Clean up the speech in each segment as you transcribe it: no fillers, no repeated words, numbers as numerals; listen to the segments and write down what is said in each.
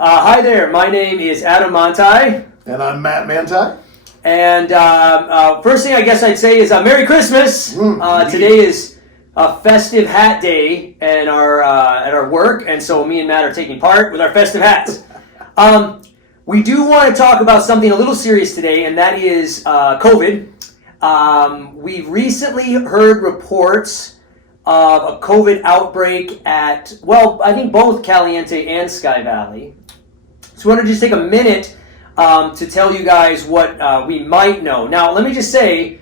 Hi there, my name is Adam Monti. And I'm Matt Manti. And first thing I guess I'd say is Merry Christmas. Today is a festive hat day at our work, and so me and Matt are taking part with our festive hats. We do want to talk about something a little serious today, and that is COVID. We've recently heard reports of a COVID outbreak at, well, I think both Caliente and Sky Valley. So I want to just take a minute to tell you guys what we might know. Now, let me just say,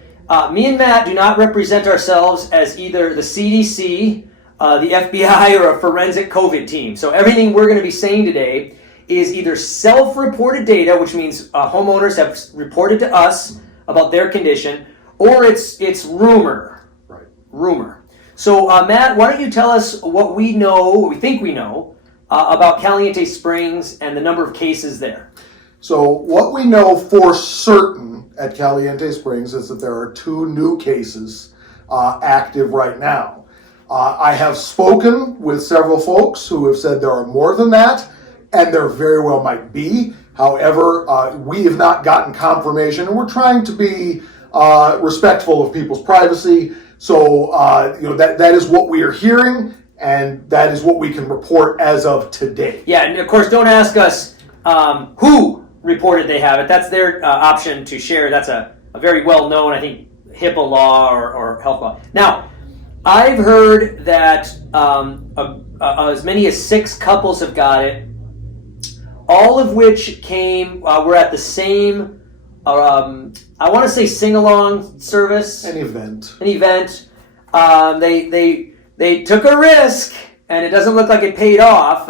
me and Matt do not represent ourselves as either the CDC, the FBI, or a forensic COVID team. So everything we're going to be saying today is either self-reported data, which means homeowners have reported to us about their condition, or it's rumor. Right. Rumor. So, Matt, why don't you tell us what we know, what we think we know, about Caliente Springs and the number of cases there? So what we know for certain at Caliente Springs is that there are 2 new cases active right now. I have spoken with several folks who have said there are more than that, and there very well might be. However, we have not gotten confirmation, and we're trying to be respectful of people's privacy. So that is what we are hearing, and that is what we can report as of today. Yeah, and of course, don't ask us who reported they have it. That's their option to share. That's a very well-known, I think, HIPAA law or health law. Now, I've heard that as many as 6 couples have got it, all of which were at the same, I want to say sing-along service. An event. They took a risk, and it doesn't look like it paid off.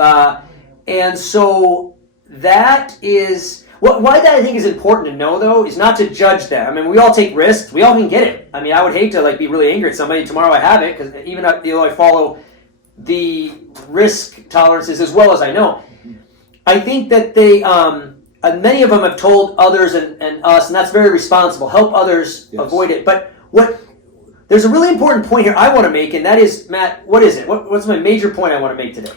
And so that is... Why that I think is important to know, though, is not to judge them. I mean, we all take risks. We all can get it. I mean, I would hate to be really angry at somebody. Tomorrow I have it, because even though I follow the risk tolerances as well as I know. I think that they, many of them have told others and us, and that's very responsible. Help others avoid it. But there's a really important point here I want to make, and that is, Matt, what is it? What's my major point I want to make today?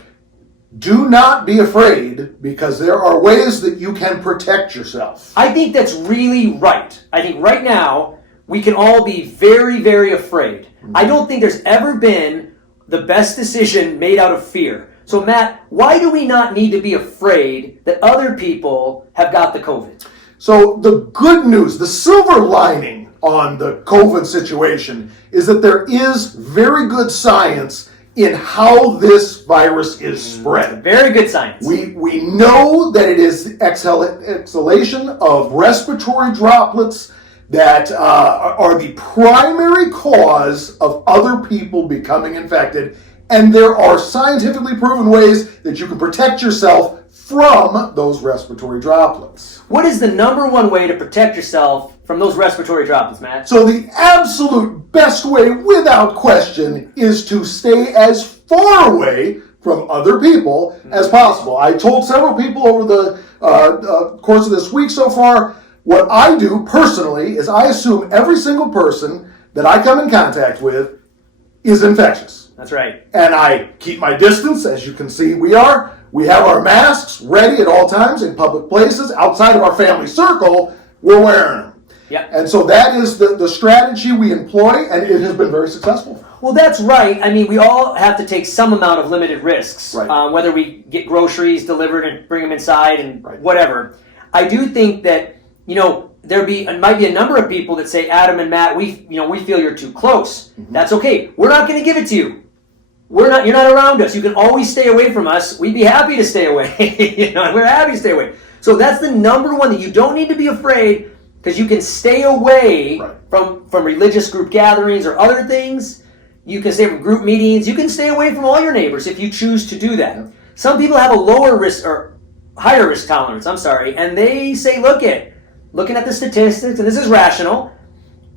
Do not be afraid, because there are ways that you can protect yourself. I think that's really right. I think right now we can all be very, very afraid. I don't think there's ever been the best decision made out of fear. So, Matt, why do we not need to be afraid that other people have got the COVID? So the good news, the silver lining on the COVID situation is that there is very good science in how this virus is spread. Very good science. We know that it is exhalation of respiratory droplets that are the primary cause of other people becoming infected, and there are scientifically proven ways that you can protect yourself from those respiratory droplets. What is the number one way to protect yourself from those respiratory droplets, Matt? So the absolute best way, without question, is to stay as far away from other people as possible. I told several people over the course of this week so far, what I do personally is I assume every single person that I come in contact with is infectious. That's right. And I keep my distance, as you can see we are. We have our masks ready at all times in public places. Outside of our family circle, we're wearing them. Yep. And so that is the strategy we employ, and it has been very successful. Well, that's right. I mean, we all have to take some amount of limited risks, right. Whether we get groceries delivered and bring them inside and right. whatever. I do think that, there might be a number of people that say, Adam and Matt, we feel you're too close. Mm-hmm. That's okay. We're not going to give it to you. You're not around us. You can always stay away from us. We'd be happy to stay away. We're happy to stay away. So that's the number one, that you don't need to be afraid, because you can stay away right. from religious group gatherings or other things. You can stay from group meetings. You can stay away from all your neighbors if you choose to do that. Yeah. Some people have a lower risk or higher risk tolerance, and they say, looking at the statistics, and this is rational,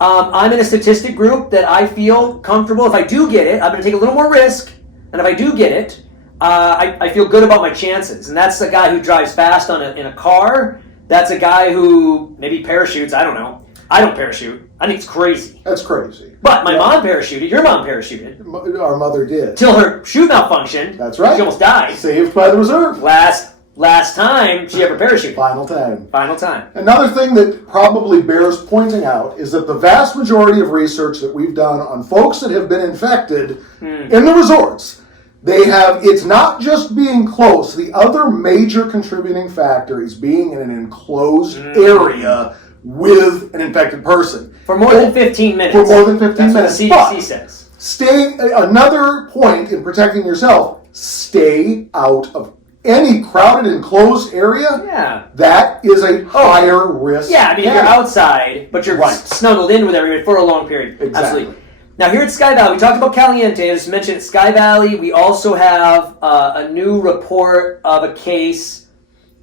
I'm in a statistic group that I feel comfortable. If I do get it, I'm going to take a little more risk. And if I do get it, I feel good about my chances. And that's a guy who drives fast in a car. That's a guy who maybe parachutes. I don't know. I don't parachute. I think it's crazy. That's crazy. But my mom parachuted. Your mom parachuted. Our mother did. Till her chute malfunctioned. That's right. She almost died. Saved by the reserve. Last last time she ever parachuted. Final time. Final time. Another thing that probably bears pointing out is that the vast majority of research that we've done on folks that have been infected in the resorts, it's not just being close. The other major contributing factor is being in an enclosed area with an infected person. For more than 15 minutes. For more than 15 minutes. minutes. That's what the CDC says. Another point in protecting yourself, stay out of any crowded enclosed area. Yeah. That is a higher risk. Yeah, I mean, you're outside, but you're snuggled in with everybody for a long period. Exactly. Absolutely. Now, here at Sky Valley, we talked about Caliente. As mentioned, at Sky Valley, we also have a new report of a case,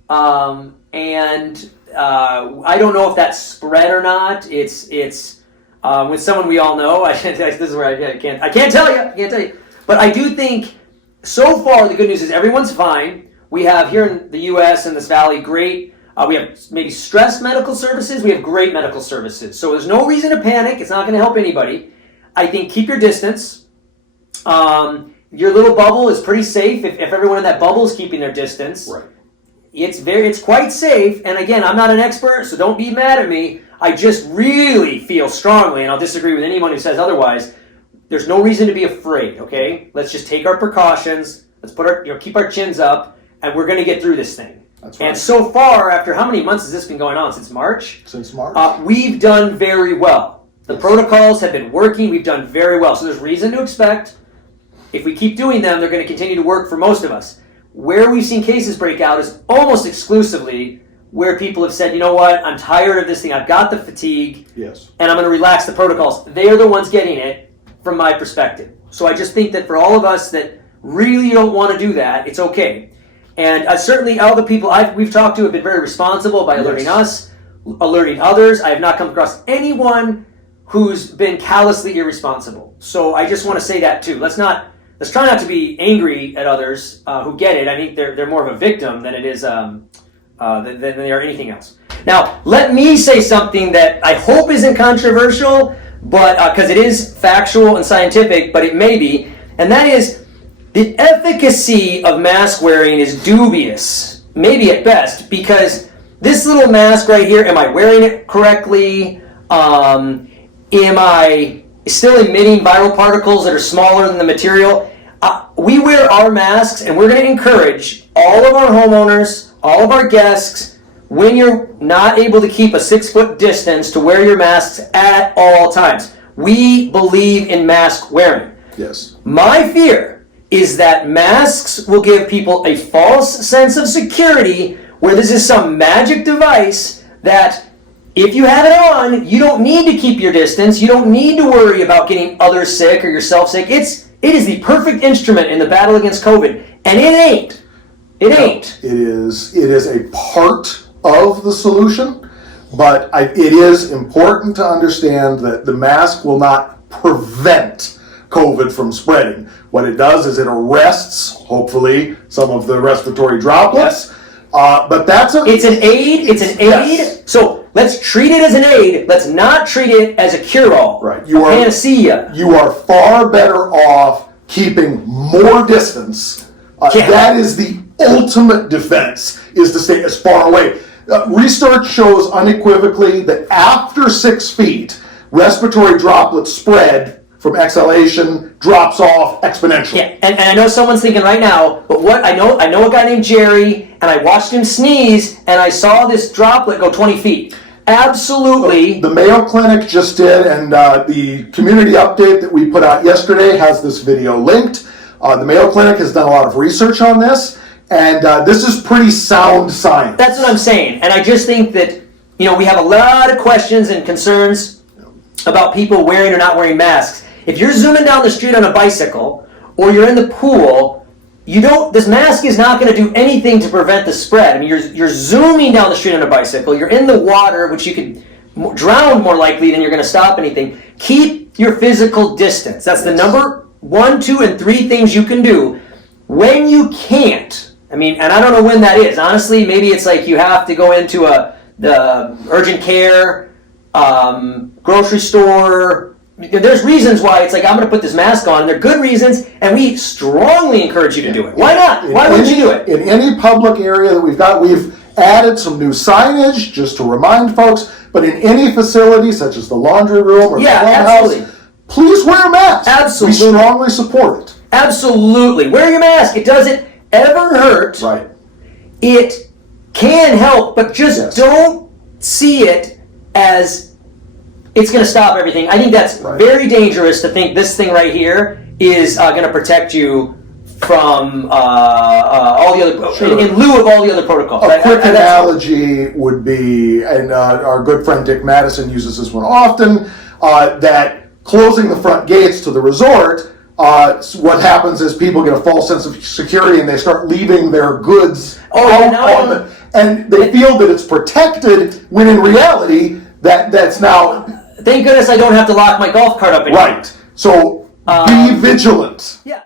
and I don't know if that's spread or not. It's with someone we all know. This is where I can't tell you. But I do think so far the good news is everyone's fine. We have here in the U.S. in this valley great. We have maybe stressed medical services. We have great medical services. So there's no reason to panic. It's not going to help anybody. I think keep your distance. Your little bubble is pretty safe if everyone in that bubble is keeping their distance. Right. It's quite safe. And again, I'm not an expert, so don't be mad at me. I just really feel strongly, and I'll disagree with anyone who says otherwise. There's no reason to be afraid. Okay, let's just take our precautions. Let's keep our chins up, and we're going to get through this thing. That's right. And so far, after how many months has this been going on? Since March? Since March. We've done very well. The protocols have been working. We've done very well. So there's reason to expect if we keep doing them, they're going to continue to work for most of us. Where we've seen cases break out is almost exclusively where people have said, you know what, I'm tired of this thing. I've got the fatigue, yes, and I'm going to relax the protocols. They are the ones getting it from my perspective. So I just think that for all of us that really don't want to do that, it's okay. And certainly all the people we've talked to have been very responsible by alerting us, alerting others. I have not come across anyone who's been callously irresponsible. So I just want to say that too. Let's try not to be angry at others who get it. I think they're more of a victim than it is than they are anything else. Now, let me say something that I hope isn't controversial, but because it is factual and scientific, but it may be, and that is the efficacy of mask wearing is dubious, maybe at best, because this little mask right here, am I wearing it correctly? Am I still emitting viral particles that are smaller than the material? We wear our masks, and we're going to encourage all of our homeowners, all of our guests, when you're not able to keep a 6-foot distance, to wear your masks at all times. We believe in mask wearing. Yes. My fear is that masks will give people a false sense of security, where this is some magic device that if you have it on, you don't need to keep your distance. You don't need to worry about getting others sick or yourself sick. It is the perfect instrument in the battle against COVID, and it ain't. It ain't. It is a part of the solution, but it is important to understand that the mask will not prevent COVID from spreading. What it does is it arrests, hopefully, some of the respiratory droplets. But it's an aid. It's an aid. Yes. So let's treat it as an aid. Let's not treat it as a cure-all. Right. Panacea. You are far better off keeping more distance. That is the ultimate defense, is to stay as far away. Research shows unequivocally that after 6 feet, respiratory droplets spread from exhalation drops off exponentially. Yeah, and I know someone's thinking right now, but what I know a guy named Jerry, and I watched him sneeze, and I saw this droplet go 20 feet. Absolutely. The Mayo Clinic just did, and the community update that we put out yesterday has this video linked. The Mayo Clinic has done a lot of research on this, and this is pretty sound science. That's what I'm saying, and I just think that we have a lot of questions and concerns about people wearing or not wearing masks. If you're zooming down the street on a bicycle, or you're in the pool, this mask is not going to do anything to prevent the spread. I mean, you're zooming down the street on a bicycle, you're in the water, which you could drown more likely than you're going to stop anything. Keep your physical distance. That's the number 1, 2, and 3 things you can do. When you can't, and I don't know when that is. Honestly, maybe it's like you have to go into the urgent care, grocery store, there's reasons why it's like, I'm going to put this mask on, and they're good reasons, and we strongly encourage you to do it. Why not? Why wouldn't you do it? In any public area that we've added some new signage just to remind folks, but in any facility such as the laundry room or the clubhouse, please wear a mask. Absolutely. We strongly support it. Absolutely. Wear your mask. It doesn't ever hurt. Right. It can help, but just don't see it as it's going to stop everything. I think that's very dangerous to think this thing right here is going to protect you from all the other, in lieu of all the other protocols. A quick analogy would be, and our good friend Dick Madison uses this one often, that closing the front gates to the resort, what happens is people get a false sense of security and they start leaving their goods and they feel that it's protected, when in reality, that's now... Thank goodness I don't have to lock my golf cart up anymore. Right. So be vigilant. Yeah.